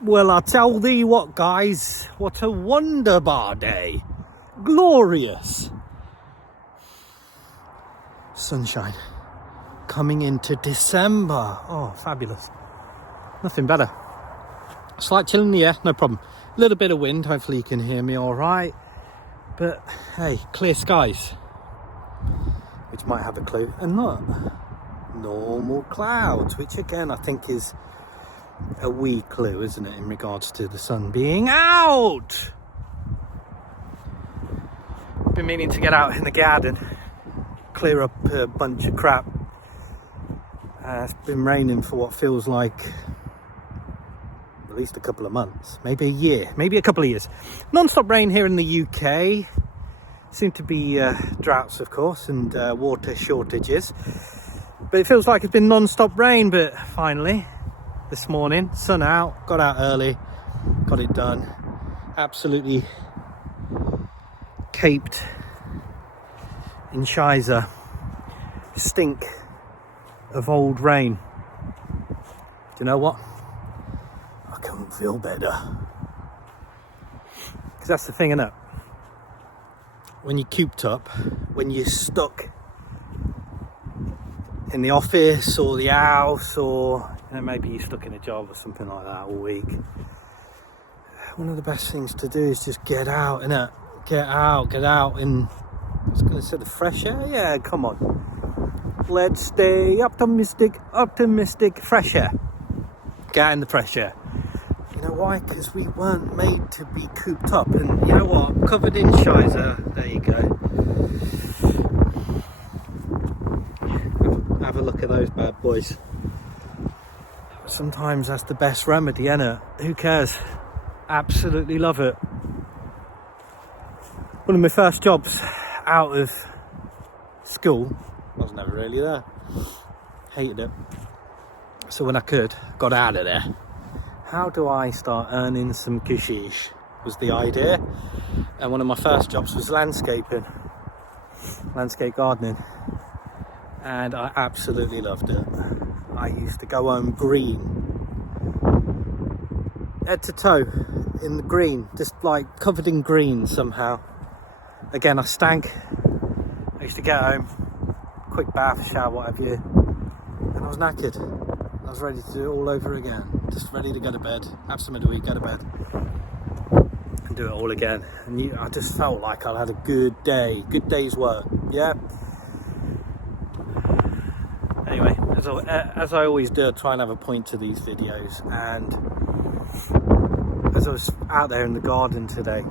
Well, I tell thee what, guys, what a wonderbar day. Glorious. Sunshine coming into December. Oh, fabulous. Nothing better. Slight chill in the air, no problem. A little bit of wind, hopefully you can hear me all right. But hey, clear skies, which might have a clue. And look, normal clouds, which again I think is a wee clue, isn't it, in regards to the sun being out. Been meaning to get out in the garden, clear up a bunch of crap. It's been raining for what feels like at least a couple of months, maybe a year, maybe a couple of years. Non-stop rain here in the UK. Seem to be droughts, of course, and water shortages. But it feels like it's been non-stop rain. But finally, this morning, sun out, got out early, got it done. Absolutely caped in Shizer. Stink of old rain. Do you know what? I couldn't feel better. Because that's the thing, isn't it? When you're cooped up, when you're stuck in the office or the house, or maybe you're stuck in a job or something like that all week, one of the best things to do is just get out, innit? Get out in, I was going to say the fresh air. Yeah, come on. Let's stay optimistic, fresh air. Get out in the fresh air. You know why? Because we weren't made to be cooped up. And you know what? Covered in Shizer. There you go. Have a look at those bad boys. Sometimes that's the best remedy, innit? Who cares? Absolutely love it. One of my first jobs out of school, I was never really there. Hated it. So when I could, got out of there. How do I start earning some kishish was the idea. And one of my first jobs was landscaping, landscape gardening. And I absolutely loved it. I used to go home green, head to toe in the green, just like covered in green somehow. Again, I stank. I used to get home, quick bath, shower, what have you, and I was knackered. I was ready to do it all over again. Just ready to go to bed, have something to eat, go to bed, and do it all again. And I just felt like I had a good day, good day's work, yeah? Anyway, as I always do, I try and have a point to these videos. And as I was out there in the garden today,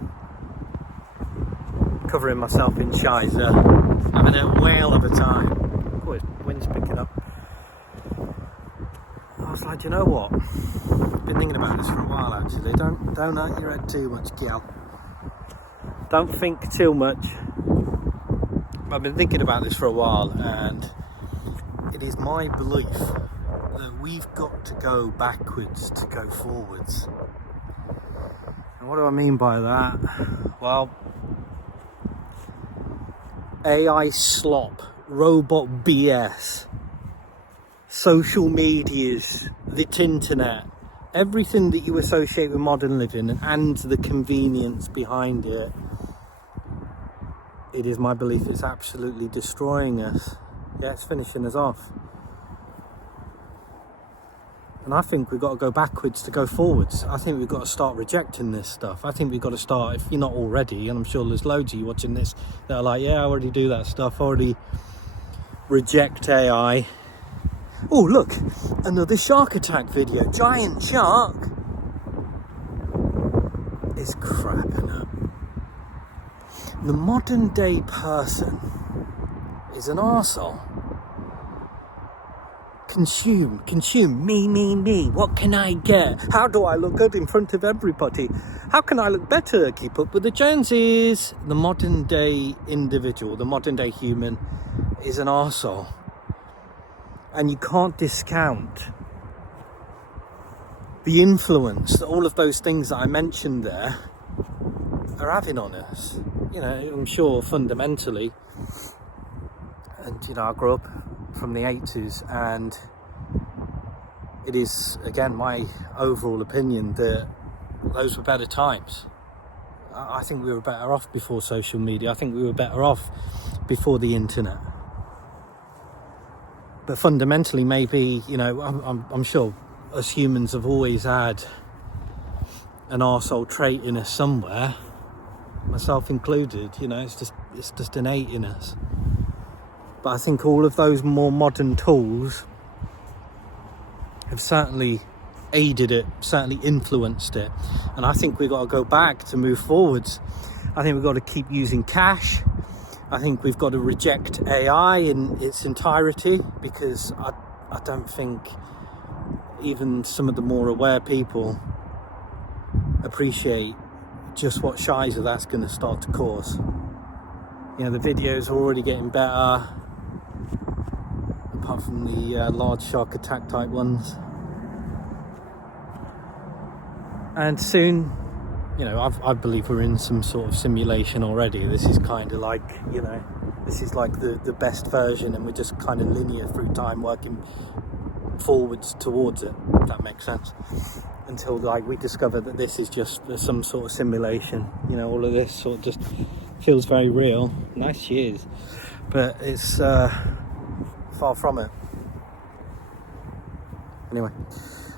covering myself in Shizer, having a whale of a time. Oh, wind's picking up. I was like, you know what? I've been thinking about this for a while actually. Don't hurt your head too much, gal. Don't think too much. I've been thinking about this for a while, and it is my belief that we've got to go backwards to go forwards. And what do I mean by that? Well, AI slop, robot BS, social medias, the internet, everything that you associate with modern living and the convenience behind it, it is my belief it's absolutely destroying us. Yeah, it's finishing us off. And I think we've got to go backwards to go forwards. I think we've got to start rejecting this stuff. I think we've got to start, if you're not already, and I'm sure there's loads of you watching this that are like, yeah, I already do that stuff, I already reject AI. Oh, look, another shark attack video. Giant shark is crapping up. The modern day person is an arsehole. Consume, me. What can I get? How do I look good in front of everybody? How can I look better? Keep up with the Joneses. The modern day individual, the modern day human is an arsehole. And you can't discount the influence that all of those things that I mentioned there are having on us. You know, I'm sure fundamentally, and you know, I grew up from the 80s, and it is, again, my overall opinion that those were better times. I think we were better off before social media. I think we were better off before the internet. But fundamentally, maybe, you know, I'm sure us humans have always had an arsehole trait in us somewhere, myself included. You know, it's just innate in us. But I think all of those more modern tools have certainly aided it, certainly influenced it. And I think we've got to go back to move forwards. I think we've got to keep using cash. I think we've got to reject AI in its entirety, because I don't think even some of the more aware people appreciate just what shizer that's going to start to cause. You know, the videos are already getting better, apart from the large shark attack type ones. And soon, you know, I believe we're in some sort of simulation already. This is kind of like, you know, this is like the best version, and we're just kind of linear through time, working forwards towards it, if that makes sense. Until like we discover that this is just some sort of simulation. You know, all of this sort of just feels very real. Nice years, but it's far from it. Anyway,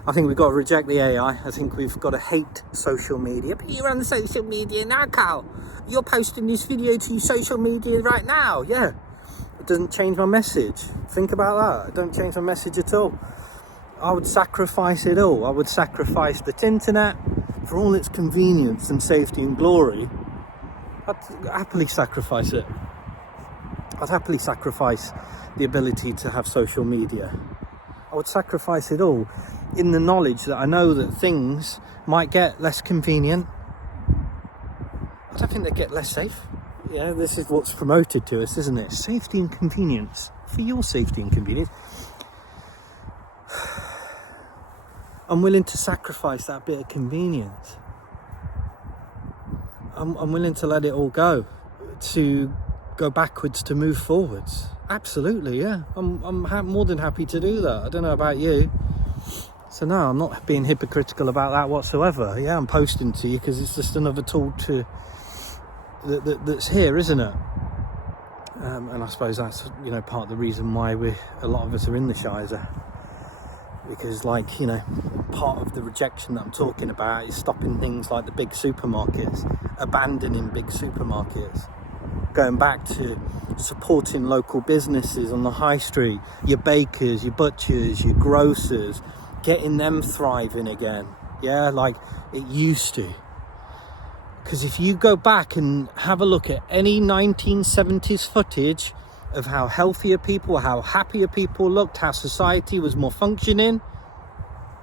I think we've got to reject the AI. I think we've got to hate social media. But you're on social media now, Carl. You're posting this video to social media right now. Yeah, it doesn't change my message. Think about that. It doesn't change my message at all. I would sacrifice it all. I would sacrifice the internet for all its convenience and safety and glory. I'd happily sacrifice it. I'd happily sacrifice the ability to have social media. I would sacrifice it all in the knowledge that I know that things might get less convenient. I don't think they get less safe. Yeah, this is what's promoted to us, isn't it? Safety and convenience. For your safety and convenience. I'm willing to sacrifice that bit of convenience. I'm willing to let it all go, to go backwards, to move forwards. Absolutely, yeah. I'm more than happy to do that. I don't know about you. So no, I'm not being hypocritical about that whatsoever. Yeah, I'm posting to you because it's just another tool that's here, isn't it? And I suppose that's, you know, part of the reason why a lot of us are in the shizer. Because, like, you know, part of the rejection that I'm talking about is stopping things like the big supermarkets, abandoning big supermarkets, going back to supporting local businesses on the high street, your bakers, your butchers, your grocers, getting them thriving again, yeah, like it used to. Because if you go back and have a look at any 1970s footage of how healthier people, how happier people looked, how society was more functioning,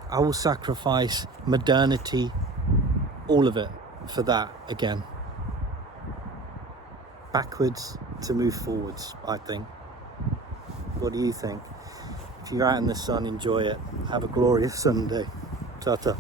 I will sacrifice modernity, all of it, for that again. Backwards to move forwards, I think. What do you think? If you're out in the sun, enjoy it. Have a glorious Sunday. Ta-ta.